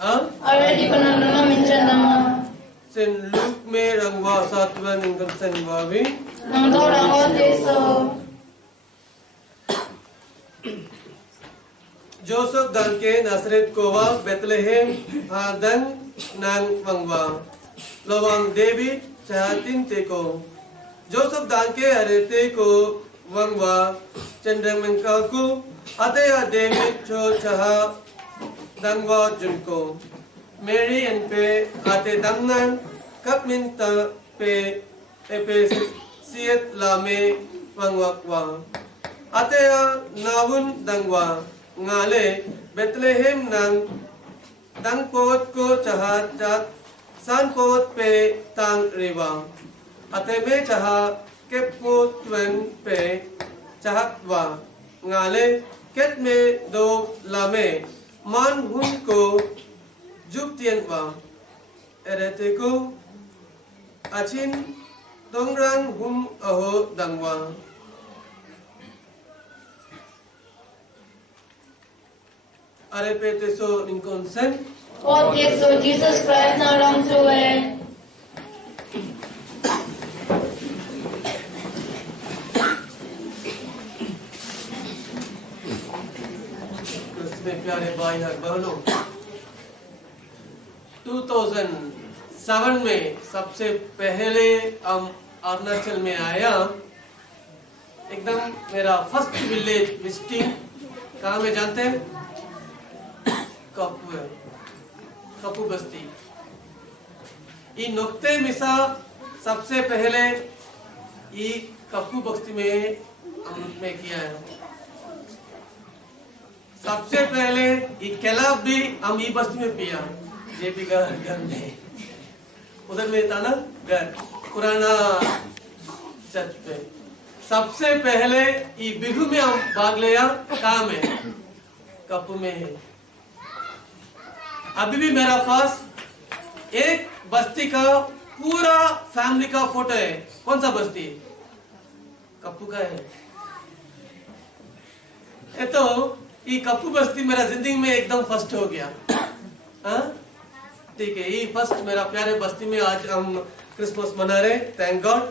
already pananana minchandama. Sen Luke में रंगवा सातवा निंगल संवावी Nangdo rangwa deso. जोसेफ दंग के नासरेत कोवा बेतलेहेम हादंग नांग वंगवा लोवांग डेविड चाहतिन तेको जोसेफ दंग के अरेते को वंगवा चंद्रमंका को अते डेविड चो चाह दंगवा जुनको मेरी एन पे आते दंगन कब मिंता पे एपेसियत लामे वंगवा आते नावुन दंगवा ngale Bethlehem nang dang pot ko chahat chat san pot pe tang riwa ate me chaha ke pot twen pe chahat wa ngale ket me do lame man hun ko jup tien wa erete ko achin dongrang hum aho dangwa Are pete so in consent. Okay, so Jesus Christ now wrong through it. में प्यारे भाई और बहनों 2007 में सबसे पहले हम अरुणाचल में आया एकदम मेरा फर्स्ट विलेज विजिटिंग कहाँ में जानते हैं कपू बस्ती ये नुक्ते मिसा सबसे पहले ये कपू बस्ती में हमने किया है सबसे पहले ये कैलाब भी हम ये बस्ती में पिया जेपी का घर में उधर में था ना घर पुराना चर्च पे सबसे पहले ये बिहू में हम भाग लिया कहाँ में कपू में है अभी भी मेरा पास एक बस्ती का पूरा फैमिली का फोटो है कौन सा बस्ती कप्पू का है ये तो ये कप्पू बस्ती मेरा जिंदगी में एकदम फर्स्ट हो गया ठीक है ये फर्स्ट मेरा प्यारे बस्ती में आज हम क्रिसमस मना रहे थैंक गॉड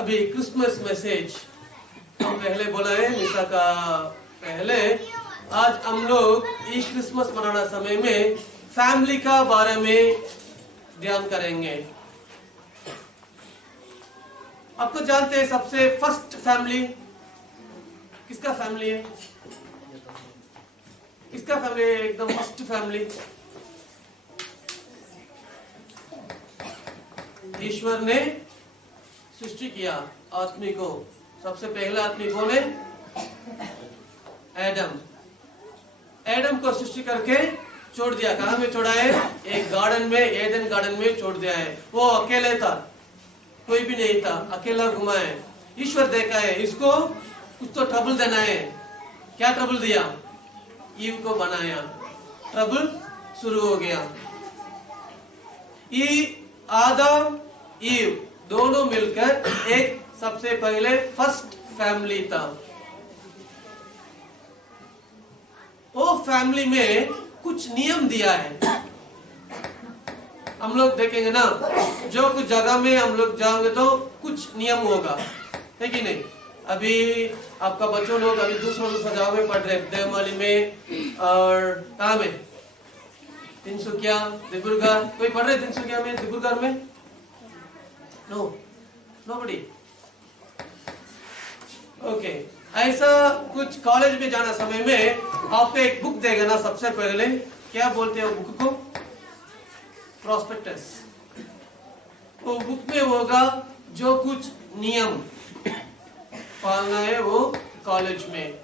अभी क्रिसमस मैसेज हम पहले बोला है मिसा का पहले आज हम लोग इस क्रिसमस मनाना समय में फैमिली का बारे में ध्यान करेंगे आपको जानते हैं सबसे फर्स्ट फैमिली किसका फैमिली है किसका फैमिली है एकदम फर्स्ट फैमिली ईश्वर ने सृष्टि किया आदमी को सबसे पहला आदमी कौन है एडम को सृष्टि करके छोड़ दिया कहाँ में छोड़ा है एक गार्डन में एडन गार्डन में छोड़ दिया है वो अकेले था कोई भी नहीं था अकेला घुमा है ईश्वर देखा है इसको कुछ तो ट्रबल देना है क्या ट्रबल दिया ईव को बनाया ट्रबल शुरू हो गया आदम ईव दोनों मिलकर एक सबसे पहले फर्स्ट फैमिली था वो फैमिली में कुछ नियम दिया है हम लोग देखेंगे ना जो कुछ जगह में हम लोग जाएंगे तो कुछ नियम होगा है कि नहीं अभी आपका बच्चों लोग अभी दूसरा जगह में पढ़ रहे देवमाली में और कहाँ में तिनसुकिया डिब्रूगढ़ कोई पढ़ रहे तिनसुकिया में डिब्रूगढ़ में नोबडी ओके ऐसा कुछ कॉलेज में जाना समय में आपको एक बुक देगा ना सबसे पहले क्या बोलते हैं बुक को प्रोस्पेक्टस वो बुक में होगा जो कुछ नियम पालना है वो कॉलेज में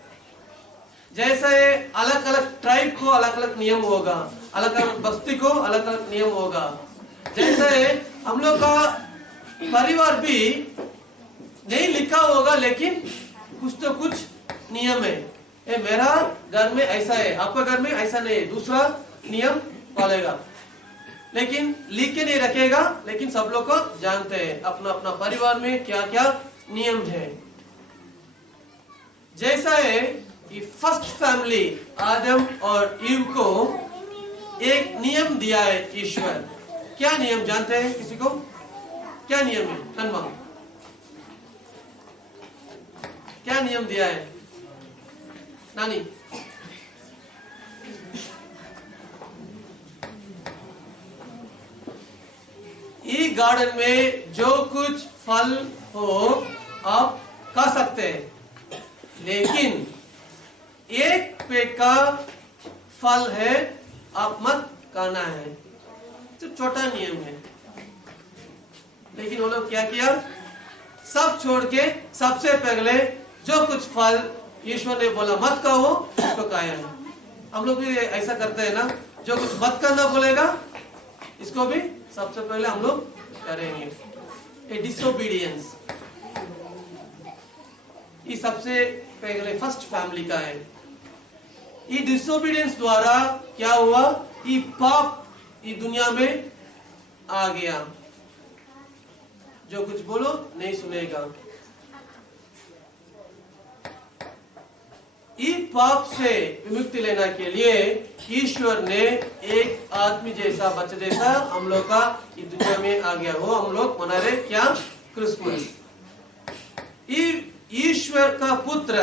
जैसे अलग अलग ट्राइब को अलग अलग नियम होगा अलग अलग बस्ती को अलग अलग नियम होगा जैसे हम लोग का परिवार भी नहीं लिखा होगा लेकिन कुछ तो कुछ नियम है मेरा घर में ऐसा है आपका घर में ऐसा नहीं है दूसरा नियम पालेगा लेकिन लिख के नहीं रखेगा लेकिन सब लोग को जानते हैं अपना अपना परिवार में क्या क्या नियम है जैसा है कि फर्स्ट फैमिली आदम और ईव को एक नियम दिया है ईश्वर। क्या नियम जानते हैं किसी को? क्या नियम है? तन्मा, क्या नियम दिया है नानी? ये गार्डन में जो कुछ फल हो आप खा सकते हैं, लेकिन एक पेड़ का फल है आप मत खाना है। तो छोटा नियम है, लेकिन वो लोग क्या किया? सब छोड़ के सबसे पहले जो कुछ फल ईश्वर ने बोला मत खाओ उसको खाया है। हम लोग भी ऐसा करते हैं ना, जो कुछ मत करना बोलेगा इसको भी सबसे पहले हम लोग करेंगे। ये डिसोबीडियंस ये सबसे पहले फर्स्ट फैमिली का है। ये डिसोबीडियंस द्वारा क्या हुआ? ये पाप ये दुनिया में आ गया। जो कुछ बोलो नहीं सुनेगा। ये पाप से विमुक्ति लेने के लिए ईश्वर ने एक आदमी जैसा, बच्चे जैसा हम लोग का ये दुनिया में आ गया। वो हम लोग मना रहे क्या? क्रिसमस। ईश्वर का पुत्र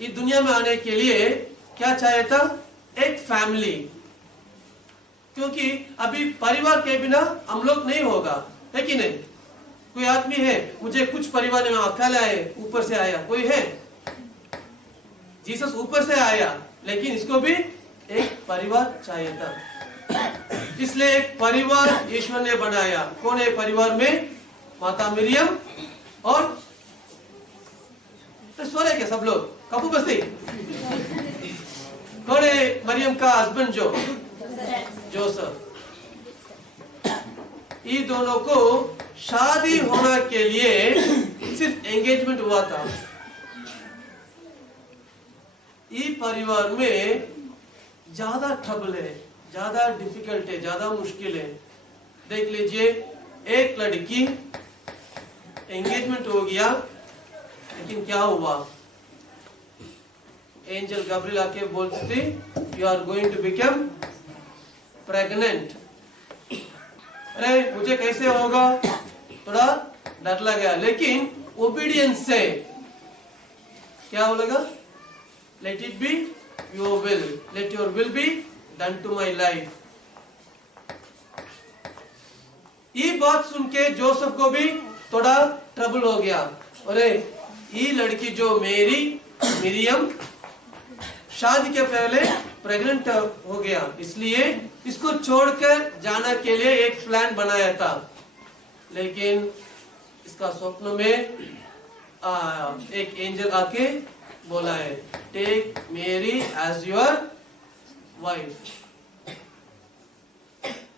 इस दुनिया में आने के लिए क्या चाहिए था? एक फैमिली। क्योंकि अभी परिवार के बिना हम लोग नहीं होगा, है कि नहीं? कोई आदमी है, मुझे कुछ परिवार में अकेला है, ऊपर से आया, कोई है? जीसस ऊपर से आया, लेकिन इसको भी एक परिवार चाहिए था। इसलिए एक परिवार ईश्वर ने बनाया। कौन है परिवार में? माता मरियम और तो सो रहे क्या सब लोग? कपू बस्ती। कौन है मरियम का हस्बैंड? जोसेफ। ये दोनों को शादी होने के लिए सिर्फ एंगेजमेंट हुआ था। ये परिवार में ज्यादा ट्रबल है, ज्यादा डिफिकल्ट है, ज्यादा मुश्किल है। देख लीजिए, एक लड़की एंगेजमेंट हो गया, लेकिन क्या हुआ? एंजल गब्रिएल आके बोलते थे you are going to become pregnant. अरे मुझे कैसे होगा? थोड़ा डर लगा, लेकिन ओबीडियंस से क्या बोलेगा? Let it be your will, let your will be done to my life. ये बात सुन के जोसेफ को भी थोड़ा ट्रबल हो गया। अरे ये लड़की जो मरियम शादी के पहले प्रेग्नेंट हो गया, इसलिए इसको छोड़कर जाने के लिए एक प्लान बनाया था। लेकिन इसका स्वप्न में एक एंजल आके बोला है टेक मेरी एज योर वाइफ।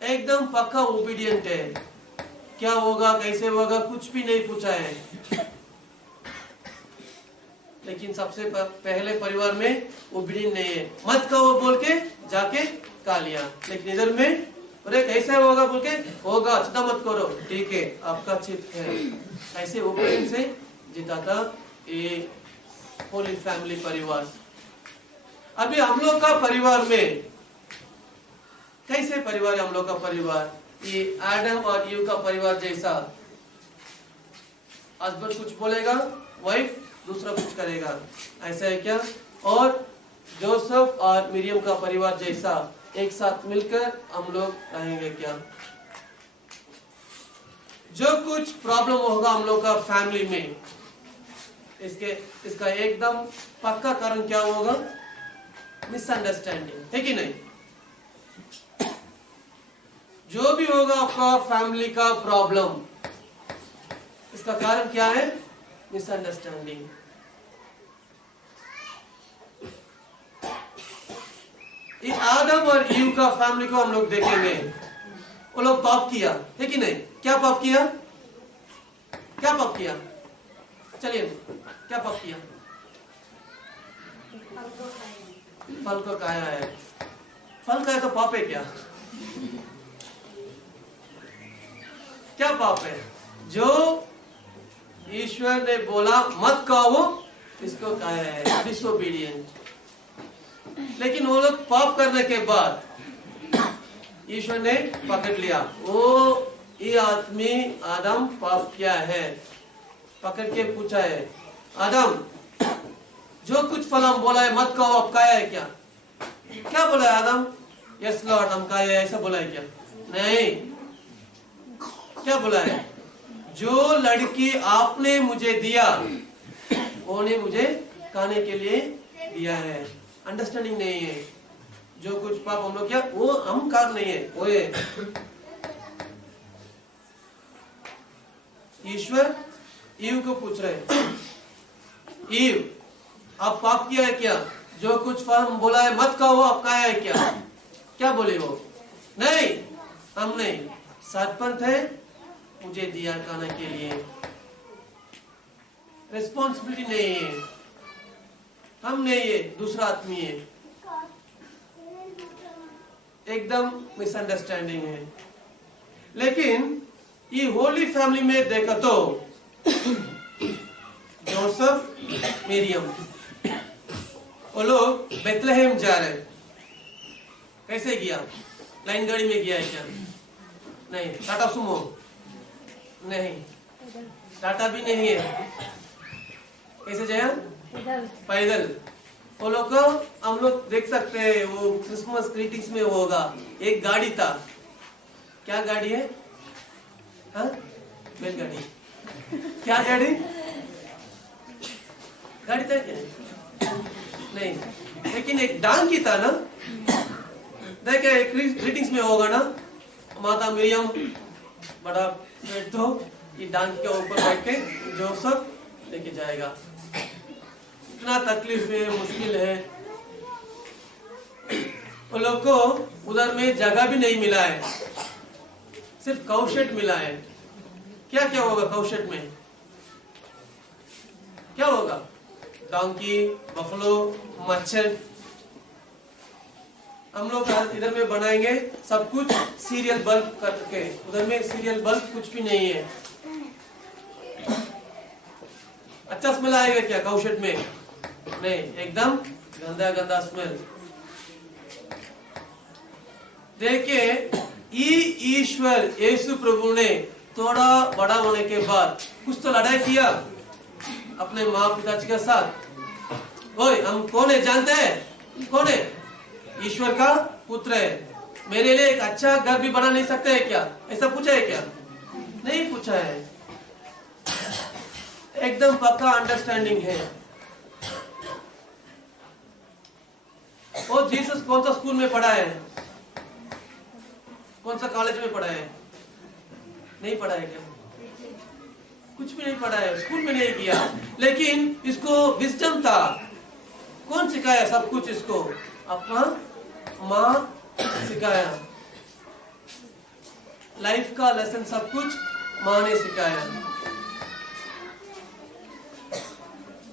एकदम पक्का ओबीडियंट है। क्या होगा, कैसे होगा, कुछ भी नहीं पूछा है। लेकिन सबसे पहले परिवार में ओबीडियंट नहीं है। मत कहो बोल के जाके खा लिया। लेकिन इधर में अरे कैसे होगा बोल के, होगा, चिंता मत करो, ठीक है, आपका चित है। ऐसे ओबीडियंस से जीता था ये होली फैमिली परिवार। अभी हम लोग का परिवार में कैसे परिवार है? हम लोग का परिवार ये आदम और ईव का परिवार जैसा। हस्बैंड कुछ बोलेगा, वाइफ दूसरा कुछ करेगा, ऐसा है क्या? और जोसेफ और मरियम का परिवार जैसा एक साथ मिलकर हम लोग रहेंगे क्या? जो कुछ प्रॉब्लम होगा हम लोग का फैमिली में, इसका एकदम पक्का कारण क्या होगा? मिसअंडरस्टैंडिंग, है कि नहीं? जो भी होगा आपका फैमिली का प्रॉब्लम, इसका कारण क्या है? मिसअंडरस्टैंडिंग। इस आदम और ईव का फैमिली को हम लोग देखेंगे। वो लोग पाप किया, है कि नहीं? क्या पाप किया? क्या पाप किया? चलिए, क्या पाप किया? फल को खाया है। फल खाया तो पाप है क्या? क्या पाप है? जो ईश्वर ने बोला मत खाओ, इसको खाया है, डिसोबीडियंट। लेकिन वो लोग पाप करने के बाद ईश्वर ने पकड़ लिया, वो ये आदमी आदम पाप किया है, पकड़ के पूछा है, आदम जो कुछ फल हम बोला है मत खाओ, अब खाया है क्या? क्या बोला है आदम? यस लॉर्ड, हम खाए, ऐसा बोला है क्या? नहीं। क्या बोला है? जो लड़की आपने मुझे दिया वो ने मुझे खाने के लिए दिया है। अंडरस्टैंडिंग नहीं है, जो कुछ पाप हम लोग किया वो हम कार नहीं है, वो है ईश्वर ईव को पूछ रहे, ईव आप पाप किया है क्या? जो कुछ फल हम बोला है मत खाओ, आप खाया है क्या? क्या बोले वो? नहीं, हम नहीं, सरपंच है मुझे दिया खाने के लिए, रिस्पॉन्सिबिलिटी नहीं है, हम नहीं है, दूसरा आदमी है। एकदम मिसअंडरस्टैंडिंग है। लेकिन ये होली फैमिली में देखा तो जोसेफ, मरियम, वो लोग बेथलेहेम जा रहे, कैसे गया? लाइन गाड़ी में गया है क्या? नहीं। टाटा सुमो नहीं, टाटा भी नहीं है, कैसे जाया? पैदल। वो लोग को हम लोग देख सकते हैं, वो क्रिसमस ग्रीटिंग्स में होगा, एक गाड़ी था, क्या गाड़ी है? हाँ, बैलगाड़ी। क्या गाड़ी? गाड़ी था क्या? नहीं, लेकिन एक डांकी था ना, देखे ग्रीटिंग्स में होगा ना, माता मरियम बड़ा पेट तो ये डांकी के ऊपर बैठ के जोसेफ लेके जाएगा। इतना तकलीफ है, मुश्किल है, वो लोग को उधर में जगह भी नहीं मिला है, सिर्फ काउशेड मिला है। क्या क्या होगा काउशेड में? क्या होगा? डोंकी, बफलो, मच्छर। हम लोग इधर में बनाएंगे सब कुछ सीरियल बल्ब करके, उधर में सीरियल बल्ब कुछ भी नहीं है। अच्छा स्मेल आएगा क्या काउशेड में? नहीं, एकदम गंदा गंदा स्मेल। देखिए, ईश्वर यीशु प्रभु ने थोड़ा बड़ा होने के बाद कुछ तो लड़ाई किया अपने माँ पिताजी के साथ। ओए, हम कौन है जानते हैं? कौन है? ईश्वर का पुत्र है, मेरे लिए एक अच्छा घर भी बना नहीं सकते है क्या? ऐसा पूछा है क्या? नहीं पूछा है। एकदम पक्का अंडरस्टैंडिंग है। वो जीसस कौन सा स्कूल में पढ़ा है? कौन सा कॉलेज में पढ़ा है? नहीं पढ़ा है क्या? कुछ भी नहीं पढ़ा है, स्कूल में नहीं किया, लेकिन इसको विजडम था। कौन सिखाया सब कुछ इसको? अपना माँ सिखाया। लाइफ का लेसन सब कुछ माँ ने सिखाया।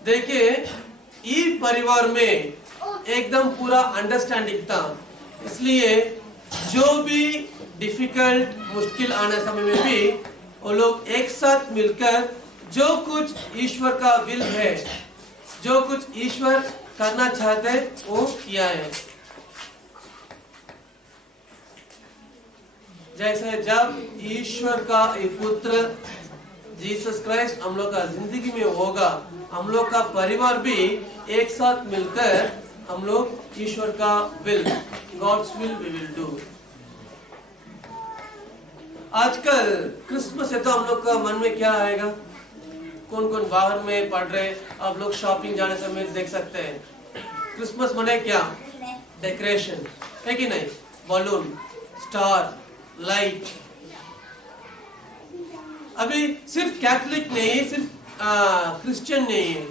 देखिए, ये परिवार में एकदम पूरा अंडरस्टैंडिंग था, इसलिए जो भी डिफिकल्ट मुश्किल आने समय में भी वो लोग एक साथ मिलकर जो कुछ ईश्वर का विल है, जो कुछ ईश्वर करना चाहते हैं वो किया है। जैसे जब ईश्वर का एक पुत्र जीसस क्राइस्ट हम लोग का जिंदगी में होगा, हम लोग का परिवार भी एक साथ मिलकर हम लोग ईश्वर का will, God's will we will do. आजकल क्रिसमस है तो हम लोग का मन में क्या आएगा? कौन कौन बाहर में पढ़ रहे, आप लोग शॉपिंग जाने समय देख सकते हैं। क्रिसमस मने क्या? डेकोरेशन है कि नहीं? Balloon, star, light. अभी सिर्फ कैथोलिक नहीं, सिर्फ क्रिश्चियन नहीं है,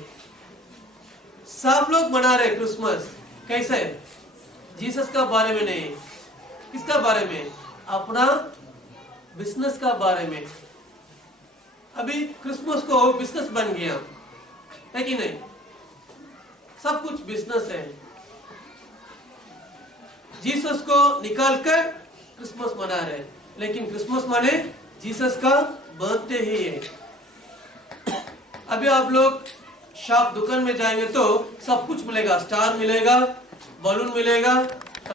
सब लोग मना रहे क्रिसमस। कैसे? जीसस का बारे में नहीं, किसका बारे में? अपना बिजनेस का बारे में। अभी क्रिसमस को बिजनेस बन गया है कि नहीं? सब कुछ बिजनेस है। जीसस को निकालकर क्रिसमस मना रहे, लेकिन क्रिसमस माने जीसस का बर्थडे ही है। अभी आप लोग शॉप दुकान में जाएंगे तो सब कुछ मिलेगा, स्टार मिलेगा, बलून मिलेगा,